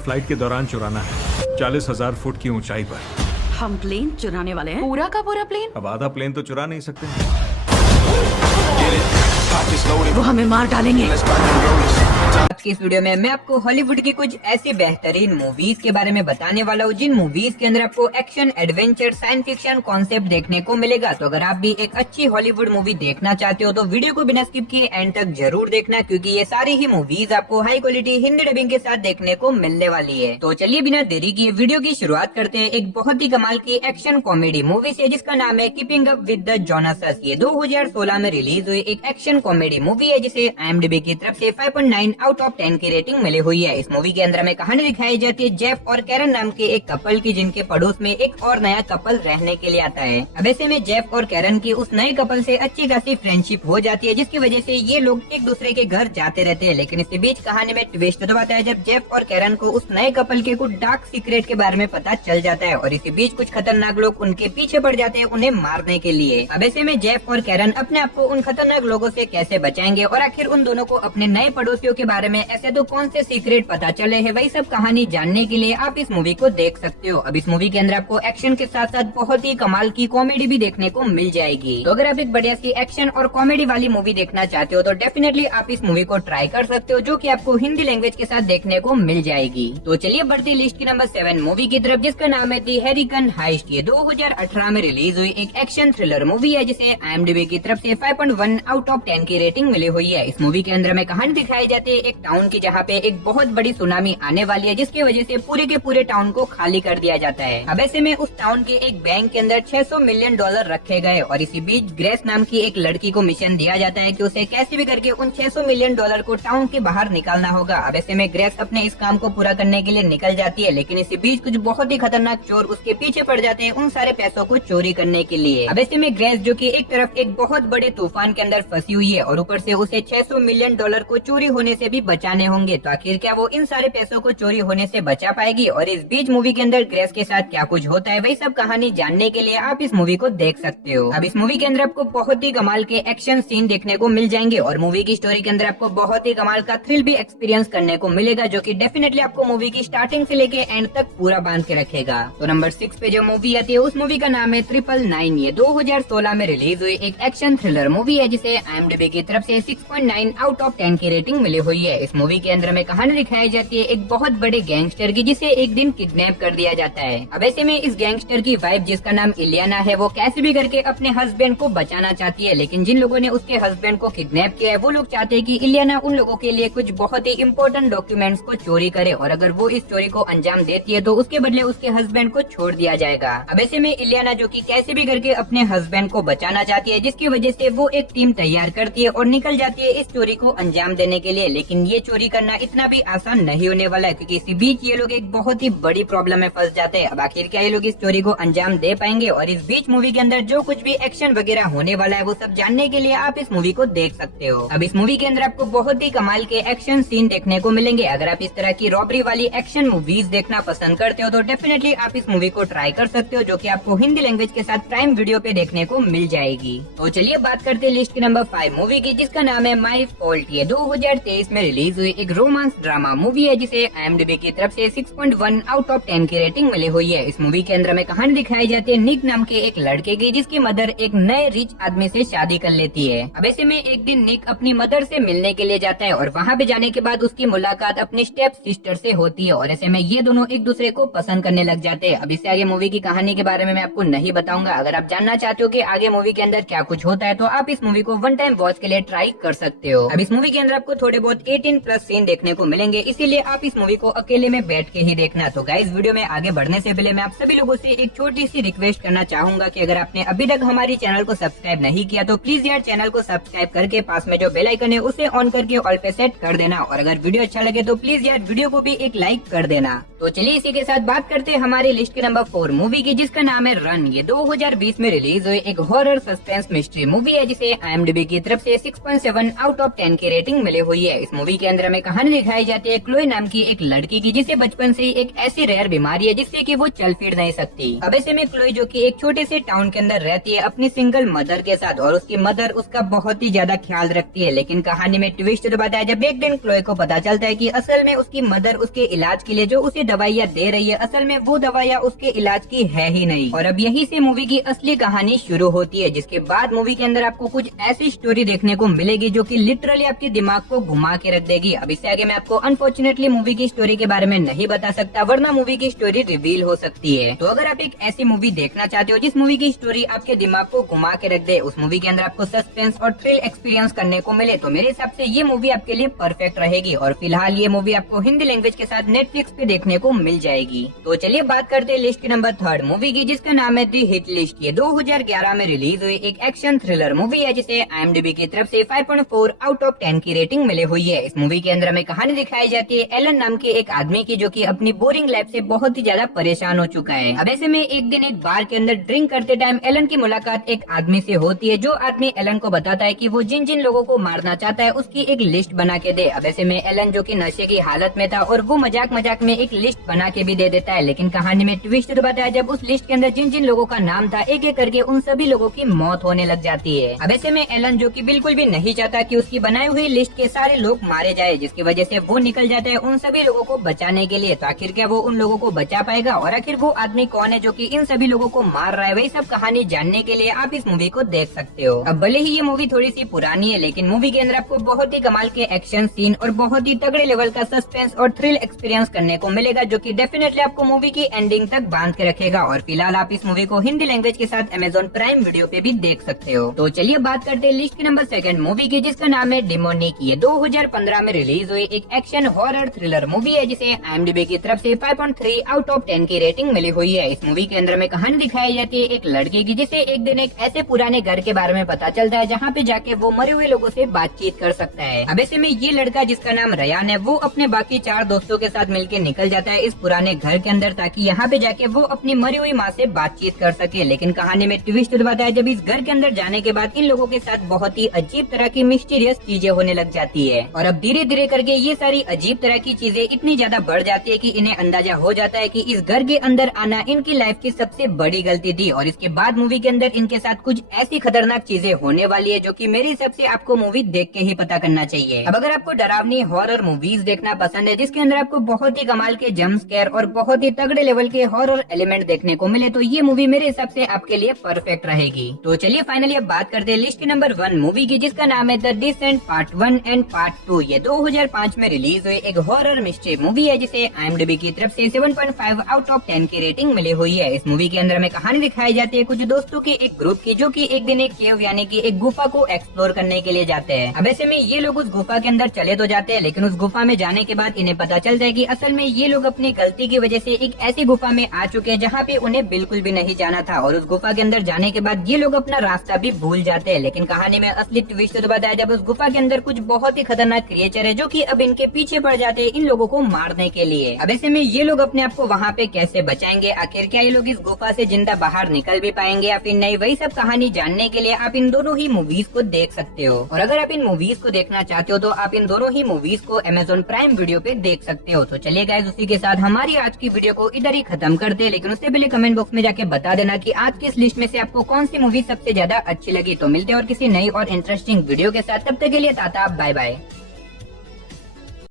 Flight के दौरान चुराना है 40,000 फुट की ऊंचाई पर। हम प्लेन चुराने वाले हैं। पूरा का पूरा प्लेन? अब आधा प्लेन तो चुरा नहीं सकते। वो हमें मार डालेंगे। आज की इस वीडियो में मैं आपको हॉलीवुड की कुछ ऐसी बेहतरीन मूवीज के बारे में बताने वाला हूँ जिन मूवीज के अंदर आपको action, adventure, science fiction concept देखने को मिलेगा। तो अगर आप भी एक अच्छी हॉलीवुड मूवी देखना चाहते हो तो वीडियो को बिना स्किप किए एंड तक जरूर देखना, क्योंकि ये सारी ही मूवीज आपको हाई क्वालिटी हिंदी डबिंग के साथ देखने को मिलने वाली है। तो चलिए बिना देरी किए वीडियो की शुरुआत करते हैं एक बहुत ही कमाल की एक्शन कॉमेडी मूवी से जिसका नाम है कीपिंग अप विद द जोनासस। ये 2016 में रिलीज हुई एक एक्शन कॉमेडी मूवी है जिसे IMDb की तरफ से 5.9 आउट ऑफ 10 की रेटिंग मिली हुई है। इस मूवी के अंदर में कहानी दिखाई जाती है जेफ और कैरन नाम के एक कपल की, जिनके पड़ोस में एक और नया कपल रहने के लिए आता है। अब ऐसे में जेफ और कैरन की उस नए कपल से अच्छी खासी फ्रेंडशिप हो जाती है, जिसकी वजह से ये लोग एक दूसरे के घर जाते रहते हैं। लेकिन इसके बीच कहानी में ट्विस्ट तो आता है जब जेफ और कैरन को उस नए कपल के कुछ डार्क सीक्रेट के बारे में पता चल जाता है और इसी बीच कुछ खतरनाक लोग उनके पीछे पड़ जाते हैं उन्हें मारने के लिए। अब ऐसे में जेफ और कैरन अपने आप को उन खतरनाक लोगों से कैसे बचाएंगे और आखिर उन दोनों को अपने नए पड़ोसियों के बारे में ऐसे तो कौन से सीक्रेट पता चले हैं, वही सब कहानी जानने के लिए आप इस मूवी को देख सकते हो। अब इस मूवी के अंदर आपको एक्शन के साथ साथ बहुत ही कमाल की कॉमेडी भी देखने को मिल जाएगी। तो अगर आप एक बढ़िया सी एक्शन और कॉमेडी वाली मूवी देखना चाहते हो तो डेफिनेटली आप इस मूवी को ट्राई कर सकते हो, जो कि आपको हिंदी लैंग्वेज के साथ देखने को मिल जाएगी। तो चलिए बढ़ती लिस्ट की नंबर 7 मूवी की तरफ, जिसका नाम है दी हैरिकन हाइस्ट। ये 2018 में रिलीज हुई एक एक्शन थ्रिलर मूवी है जिसे IMDb की तरफ से 5.1 आउट ऑफ 10 की रेटिंग मिली हुई है। इस मूवी के अंदर में कहानी दिखाई जाती है एक टाउन की, जहाँ पे एक बहुत बड़ी सुनामी आने वाली है जिसकी वजह से पूरे के पूरे टाउन को खाली कर दिया जाता है। अब ऐसे में उस टाउन के एक बैंक के अंदर $600 मिलियन रखे गए और इसी बीच ग्रेस नाम की एक लड़की को मिशन दिया जाता है कि उसे कैसे भी करके उन $600 मिलियन को टाउन के बाहर निकालना होगा। अब ऐसे में ग्रेस अपने इस काम को पूरा करने के लिए निकल जाती है, लेकिन इसी बीच कुछ बहुत ही खतरनाक चोर उसके पीछे पड़ जाते हैं उन सारे पैसों को चोरी करने के लिए। अब ऐसे में ग्रेस, जो कि एक तरफ एक बहुत बड़े तूफान के अंदर फंसी हुई है और ऊपर से उसे $600 मिलियन को चोरी होने से भी बचाने होंगे, तो आखिर क्या वो इन सारे पैसों को चोरी होने से बचा पाएगी और इस बीच मूवी के अंदर ग्रेस के साथ क्या कुछ होता है, वही सब कहानी जानने के लिए आप इस मूवी को देख सकते हो। अब इस मूवी के अंदर आपको बहुत ही कमाल के एक्शन सीन देखने को मिल जाएंगे और मूवी की स्टोरी के अंदर आपको बहुत ही कमाल का थ्रिल भी एक्सपीरियंस करने को मिलेगा, जो कि डेफिनेटली आपको मूवी की स्टार्टिंग से लेके एंड तक पूरा बांध के रखेगा। तो नंबर 6 पे जो मूवी आती है उस मूवी का नाम है 999। ये 2016 में रिलीज हुई एक एक्शन थ्रिलर मूवी है जिसे IMDb की तरफ से 6.9 आउट ऑफ 10 की रेटिंग मिली हुई है। इस मूवी के अंदर में कहानी दिखाई जाती है एक बहुत बड़े गैंगस्टर की, जिसे एक दिन किडनैप कर दिया जाता है। अब ऐसे में इस गैंगस्टर की वाइफ, जिसका नाम इलियाना है, वो कैसे भी करके अपने हस्बैंड को बचाना चाहती है, लेकिन जिन लोगों ने उसके हस्बैंड को किडनैप किया है वो लोग चाहते हैं कि इलियाना उन लोगों के लिए कुछ बहुत ही इम्पोर्टेंट डॉक्यूमेंट्स को चोरी करे और अगर वो इस चोरी को अंजाम देती है तो उसके बदले उसके हस्बैंड को छोड़ दिया जाएगा। अब ऐसे में इलियाना, जो कि कैसे भी करके अपने हस्बैंड को बचाना चाहती है, जिसकी वजह से वो एक टीम तैयार करती है और निकल जाती है इस चोरी को अंजाम देने के लिए। लेकिन ये चोरी करना इतना भी आसान नहीं होने वाला है, क्योंकि इसी बीच ये लोग एक बहुत ही बड़ी प्रॉब्लम में फंस जाते हैं। अब आखिर क्या ये लोग इस चोरी को अंजाम दे पाएंगे और इस बीच मूवी के अंदर जो कुछ भी एक्शन वगैरह होने वाला है वो सब जानने के लिए आप इस मूवी को देख सकते हो। अब इस मूवी के अंदर आपको बहुत ही कमाल के एक्शन सीन देखने को मिलेंगे। अगर आप इस तरह की रॉबरी वाली एक्शन मूवीज देखना पसंद करते हो तो डेफिनेटली आप इस मूवी को ट्राई कर सकते हो, जो कि आपको हिंदी लैंग्वेज के साथ प्राइम वीडियो पे देखने को मिल जाएगी। तो चलिए बात करते हैं लिस्ट की नंबर 5 मूवी की, जिसका नाम है माई फॉल्ट। ये 2023 में रिलीज हुई एक रोमांस ड्रामा मूवी है जिसे IMDb की तरफ से 6.1 आउट ऑफ 10 की रेटिंग मिली हुई है। इस मूवी के अंदर में कहानी दिखाई जाती है निक नाम के एक लड़के की, जिसकी मदर एक नए रिच आदमी से शादी कर लेती है। अब ऐसे में एक दिन निक अपनी मदर से मिलने के लिए जाता है और वहाँ पे जाने के बाद उसकी मुलाकात अपनी स्टेप सिस्टर से होती है और ऐसे में ये दोनों एक दूसरे को पसंद करने लग जाते हैं। अब इससे आगे मूवी की कहानी के बारे में मैं आपको नहीं बताऊंगा। अगर आप जानना चाहते हो कि आगे मूवी के अंदर क्या कुछ होता है तो आप इस मूवी को वन टाइम वॉच के लिए ट्राई कर सकते हो। अब इस मूवी के अंदर आपको थोड़े बहुत 18+ सीन देखने को मिलेंगे, इसीलिए आप इस मूवी को अकेले में बैठ के ही देखना। तो गाइस, वीडियो में आगे बढ़ने से पहले मैं आप सभी लोगों से एक छोटी सी रिक्वेस्ट करना चाहूंगा कि अगर आपने अभी तक हमारी चैनल को सब्सक्राइब नहीं किया तो प्लीज यार चैनल को सब्सक्राइब करके पास में जो बेल आइकन है उसे ऑन करके ऑल पे सेट कर देना और अगर वीडियो अच्छा लगे तो प्लीज यार वीडियो को भी एक लाइक कर देना। तो चलिए इसी के साथ बात करते हैं हमारी लिस्ट के नंबर 4 मूवी की, जिसका नाम है रन। ये 2020 में रिलीज हुई एक हॉरर सस्पेंस मिस्ट्री मूवी है जिसे IMDb की तरफ से 6.7 आउट ऑफ 10 की रेटिंग मिली हुई है। इस मूवी के अंदर हमें कहानी दिखाई जाती है क्लोई नाम की एक लड़की की, जिसे बचपन से ही एक ऐसी रेयर बीमारी है जिससे कि वो चल फिर नहीं सकती। अब ऐसे में क्लोई जो कि एक छोटे से टाउन के अंदर रहती है अपनी सिंगल मदर के साथ, और उसकी मदर उसका बहुत ही ज्यादा ख्याल रखती है। लेकिन कहानी में ट्विस्ट तो बताया जब एक दिन क्लोई को पता चलता है कि असल में उसकी मदर उसके इलाज के लिए जो उसे दवाइयाँ दे रही है, असल में वो दवाइयाँ उसके इलाज की है ही नहीं। और अब यही से मूवी की असली कहानी शुरू होती है, जिसके बाद मूवी के अंदर आपको कुछ ऐसी स्टोरी देखने को मिलेगी जो कि लिटरली आपके दिमाग को घुमा के रख देगी। अब इससे आगे मैं आपको अनफॉर्चुनेटली मूवी की स्टोरी के बारे में नहीं बता सकता, वरना मूवी की स्टोरी रिवील हो सकती है। तो अगर आप एक ऐसी मूवी देखना चाहते हो जिस मूवी की स्टोरी आपके दिमाग को घुमा के रख दे, उस मूवी के अंदर आपको सस्पेंस और थ्रिल एक्सपीरियंस करने को मिले, तो मेरे हिसाब से ये मूवी आपके लिए परफेक्ट रहेगी। और फिलहाल ये मूवी आपको हिंदी लैंग्वेज के साथ नेटफ्लिक्स पे देखने को मिल जाएगी। तो चलिए बात करते हैं लिस्ट के नंबर 3 मूवी की, जिसका नाम है दी हिट लिस्ट। ये 2011 में रिलीज हुई एक एक्शन थ्रिलर मूवी है, जिसे IMDb की तरफ से 5.4 आउट ऑफ 10 की रेटिंग मिली हुई है। इस मूवी के अंदर हमें कहानी दिखाई जाती है एलन नाम के एक आदमी की, जो कि अपनी बोरिंग लाइफ से बहुत ही ज्यादा परेशान हो चुका है। अब ऐसे में एक दिन एक बार के अंदर ड्रिंक करते टाइम एलन की मुलाकात एक आदमी से होती है, जो आदमी एलन को बताता है कि वो जिन जिन लोगों को मारना चाहता है उसकी एक लिस्ट बना के दे। अब ऐसे में एलन जो कि नशे की हालत में था, और वो मजाक मजाक में एक लिस्ट बना के भी दे देता है। लेकिन कहानी में ट्विस्ट तो बताया जब उस लिस्ट के अंदर जिन जिन लोगों का नाम था, एक एक करके उन सभी लोगों की मौत होने लग जाती है। अब ऐसे में एलन जो कि बिल्कुल भी नहीं चाहता कि उसकी बनाई हुई लिस्ट के सारे लोग मारे जाए, जिसकी वजह से वो निकल जाता है उन सभी लोगों को बचाने के लिए। तो आखिर क्या वो उन लोगों को बचा पाएगा, और आखिर वो आदमी कौन है जो कि इन सभी लोगों को मार रहा है, वही सब कहानी जानने के लिए आप इस मूवी को देख सकते हो। अब भले ही ये मूवी थोड़ी सी पुरानी है, लेकिन मूवी के अंदर आपको बहुत ही कमाल के एक्शन सीन और बहुत ही तगड़े लेवल का सस्पेंस और थ्रिल एक्सपीरियंस करने को मिलेगा, जो कि डेफिनेटली आपको मूवी की एंडिंग तक बांध के रखेगा। और फिलहाल आप इस मूवी को हिंदी लैंग्वेज के साथ Amazon प्राइम वीडियो पे भी देख सकते हो। तो चलिए बात करते हैं लिस्ट के नंबर 2 मूवी की, जिसका नाम है डेमोनिक। ये 2015 में रिलीज हुई एक एक्शन हॉरर थ्रिलर मूवी है, जिसे IMDb की तरफ से 5.3 आउट ऑफ 10 की रेटिंग मिली हुई है। इस मूवी के अंदर में कहानी दिखाई जाती है एक लड़के की, जिसे एक दिन एक ऐसे पुराने घर के बारे में पता चलता है जहाँ पे जाके वो मरे हुए लोगों से बातचीत कर सकता है। अब ऐसे में ये लड़का, जिसका नाम रयान है, वो अपने बाकी 4 दोस्तों के साथ मिलकर निकल जाता है इस पुराने घर के अंदर, ताकि यहाँ पे जाके वो अपनी मरी हुई माँ से बातचीत कर सके। लेकिन कहानी में ट्विस्ट बताया है जब इस घर के अंदर जाने के बाद इन लोगों के साथ बहुत ही अजीब तरह की मिस्टीरियस चीजें होने लग जाती है। और अब धीरे धीरे करके ये सारी अजीब तरह की चीजें इतनी ज्यादा बढ़ जाती है कि इन्हें अंदाजा हो जाता है कि इस घर के अंदर आना इनकी लाइफ की सबसे बड़ी गलती थी। और इसके बाद मूवी के अंदर इनके साथ कुछ ऐसी खतरनाक चीजें होने वाली है, जो कि मेरे हिसाब से आपको मूवी देख के ही पता करना चाहिए। अब अगर आपको डरावनी हॉरर मूवीज देखना पसंद है, जिसके अंदर आपको बहुत ही कमाल के जंप स्केयर और बहुत ही तगड़े लेवल के हॉरर एलिमेंट देखने को मिले, तो ये मूवी मेरे हिसाब से आपके लिए परफेक्ट रहेगी। तो चलिए फाइनली अब बात करते हैं लिस्ट के नंबर 1 मूवी की, जिसका नाम है the Descent part 1 and part 2। ये 2005 में रिलीज हुई एक हॉरर मिस्ट्री मूवी है, जिसे IMDb की तरफ से 7.5 आउट ऑफ 10 की रेटिंग मिली हुई है। इस मूवी के अंदर हमें कहानी दिखाई जाती है कुछ दोस्तों के एक ग्रुप की, जो कि एक दिन एक केव यानी कि एक गुफा को एक्सप्लोर करने के लिए जाते हैं। अब ऐसे में ये लोग उस गुफा के अंदर चले तो जाते हैं, लेकिन उस गुफा में जाने के बाद इन्हें पता चलता है कि असल में ये लोग अपनी गलती की वजह से एक ऐसी गुफा में आ चुके हैं जहाँ पे उन्हें बिल्कुल भी नहीं जाना था। और उस गुफा के अंदर जाने के बाद ये लोग अपना रास्ता भी भूल जाते हैं। लेकिन कहानी में असली ट्विस्ट तो बताया जब उस गुफा के अंदर कुछ बहुत ही खतरनाक क्रिएचर है, जो कि अब इनके पीछे पड़ जाते हैं इन लोगों को मारने के लिए। अब ऐसे में ये लोग अपने आप को वहाँ पे कैसे बचाएंगे, आखिर क्या ये लोग इस गुफा से जिंदा बाहर निकल भी पाएंगे या फिर नहीं, वही सब कहानी जानने के लिए आप इन दोनों ही मूवीज को देख सकते हो। और अगर आप इन मूवीज को देखना चाहते हो तो आप इन दोनों ही मूवीज को Amazon प्राइम वीडियो पे देख सकते हो। तो चलिए गाइस, उसी के साथ हमारी आज की वीडियो को इधर ही खत्म करते हैं, लेकिन उससे पहले कमेंट बॉक्स में जाके बता देना कि आज की इस लिस्ट में से आपको कौन सी मूवी सबसे ज्यादा अच्छी लगी। तो मिलते हैं और किसी नई और इंटरेस्टिंग वीडियो के साथ, तब तक के लिए टाटा बाय बाय।